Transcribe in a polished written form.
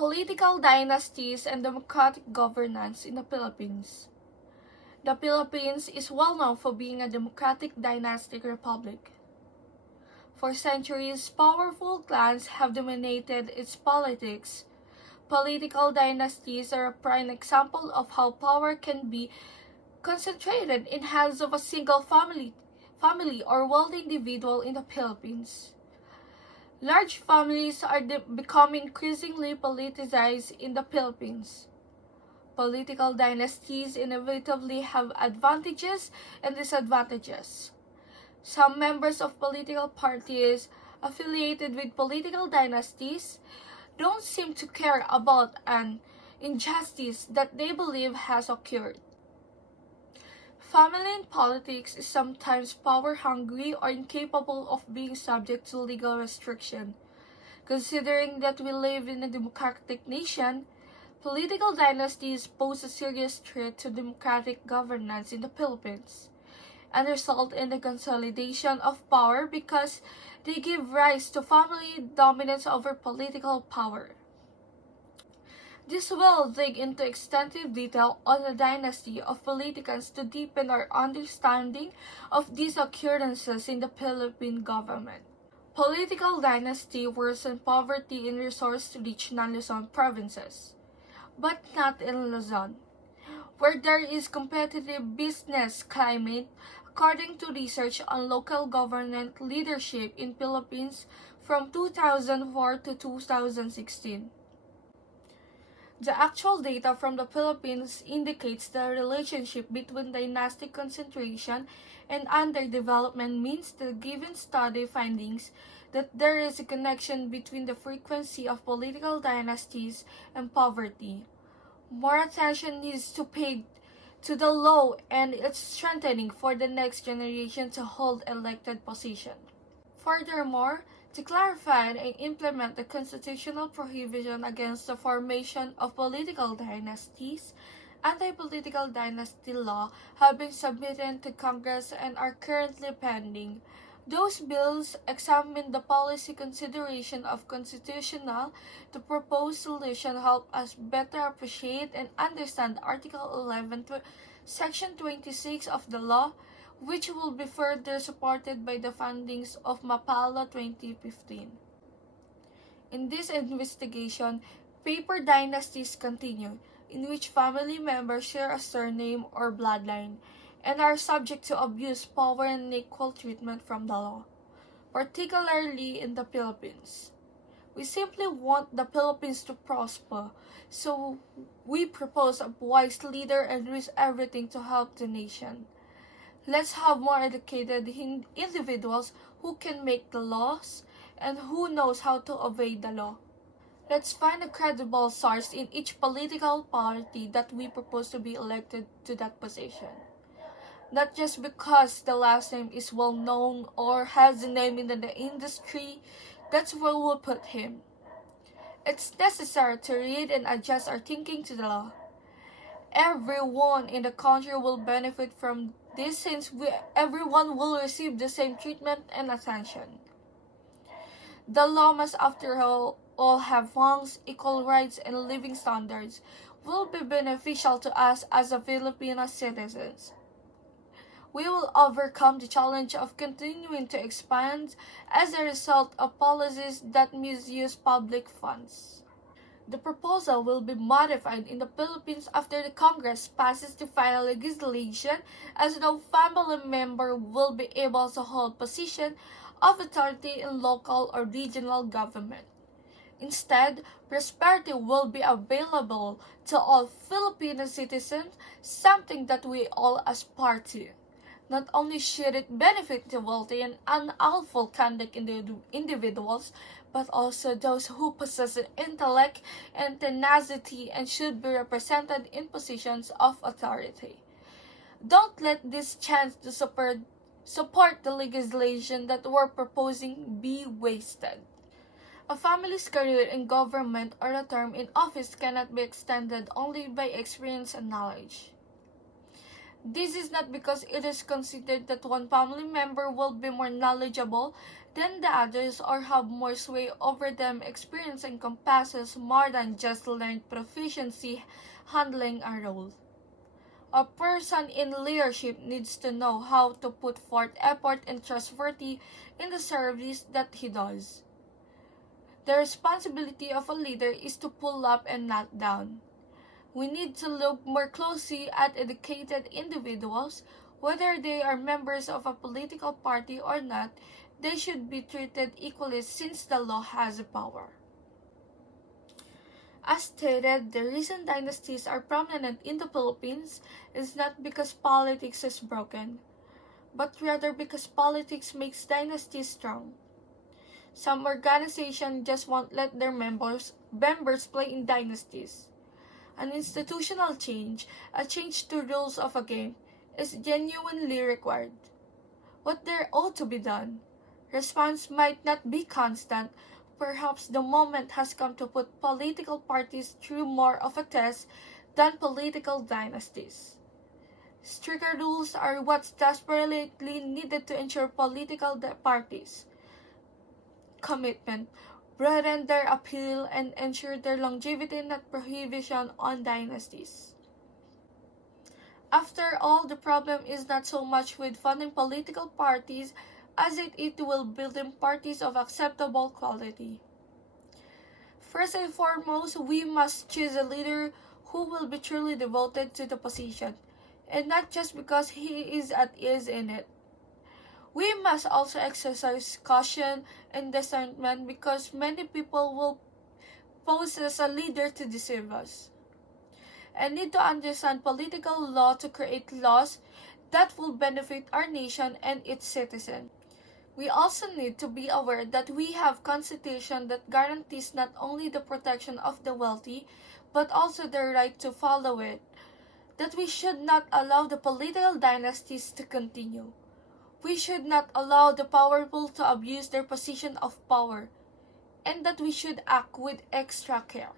Political dynasties and democratic governance in the Philippines. The Philippines is well known for being a democratic dynastic republic. For centuries, powerful clans have dominated its politics. Political dynasties are a prime example of how power can be concentrated in hands of a single family or wealthy individual in the Philippines. Large families are becoming increasingly politicized in the Philippines. Political dynasties inevitably have advantages and disadvantages. Some members of political parties affiliated with political dynasties don't seem to care about an injustice that they believe has occurred. Family in politics is sometimes power-hungry or incapable of being subject to legal restriction. Considering that we live in a democratic nation, political dynasties pose a serious threat to democratic governance in the Philippines and result in the consolidation of power because they give rise to family dominance over political power. This will dig into extensive detail on the dynasty of politicians to deepen our understanding of these occurrences in the Philippine government. Political dynasty worsen poverty in resource-rich non-Luzon provinces, but not in Luzon, where there is competitive business climate according to research on local government leadership in Philippines from 2004 to 2016. The actual data from the Philippines indicates the relationship between dynastic concentration and underdevelopment means the given study findings that there is a connection between the frequency of political dynasties and poverty. More attention needs to be paid to the law and its strengthening for the next generation to hold elected position. Furthermore, to clarify and implement the constitutional prohibition against the formation of political dynasties, anti-political dynasty law have been submitted to Congress and are currently pending. Those bills examine the policy consideration of constitutional. The proposed solution help us better appreciate and understand Article 11, Section 26 of the law, which will be further supported by the findings of Mapala 2015. In this investigation, paper dynasties continue, in which family members share a surname or bloodline, and are subject to abuse, power, and unequal treatment from the law, particularly in the Philippines. We simply want the Philippines to prosper, so we propose a wise leader and risk everything to help the nation. Let's have more educated individuals who can make the laws and who knows how to obey the law. Let's find a credible source in each political party that we propose to be elected to that position. Not just because the last name is well known or has a name in the industry, that's where we'll put him. It's necessary to read and adjust our thinking to the law. Everyone in the country will benefit from this since everyone will receive the same treatment and attention. The law must, after all have wrongs, equal rights, and living standards will be beneficial to us as a Filipino citizens. We will overcome the challenge of continuing to expand as a result of policies that misuse public funds. The proposal will be modified in the Philippines after the Congress passes the final legislation, as no family member will be able to hold position of authority in local or regional government. Instead, prosperity will be available to all Filipino citizens, something that we all aspire to. Not only should it benefit the wealthy and unlawful conduct individuals, but also those who possess intellect and tenacity and should be represented in positions of authority. Don't let this chance to support the legislation that we're proposing be wasted. A family's career in government or a term in office cannot be extended only by experience and knowledge. This is not because it is considered that one family member will be more knowledgeable then the others or have more sway over them. Experience encompasses more than just learned proficiency handling a role. A person in leadership needs to know how to put forth effort and trustworthy in the service that he does. The responsibility of a leader is to pull up and not down. We need to look more closely at educated individuals. Whether they are members of a political party or not, they should be treated equally since the law has the power. As stated, the reason dynasties are prominent in the Philippines is not because politics is broken, but rather because politics makes dynasties strong. Some organizations just won't let their members play in dynasties. An institutional change, a change to rules of a game, is genuinely required. What there ought to be done? Response might not be constant. Perhaps the moment has come to put political parties through more of a test than political dynasties. Stricter rules are what's desperately needed to ensure political parties' commitment, broaden their appeal, and ensure their longevity, not prohibition on dynasties. After all, the problem is not so much with funding political parties as it will building parties of acceptable quality. First and foremost, we must choose a leader who will be truly devoted to the position, and not just because he is at ease in it. We must also exercise caution and discernment because many people will pose as a leader to deceive us, and need to understand political law to create laws that will benefit our nation and its citizens. We also need to be aware that we have a constitution that guarantees not only the protection of the wealthy, but also their right to follow it, that we should not allow the political dynasties to continue. We should not allow the powerful to abuse their position of power, and that we should act with extra care.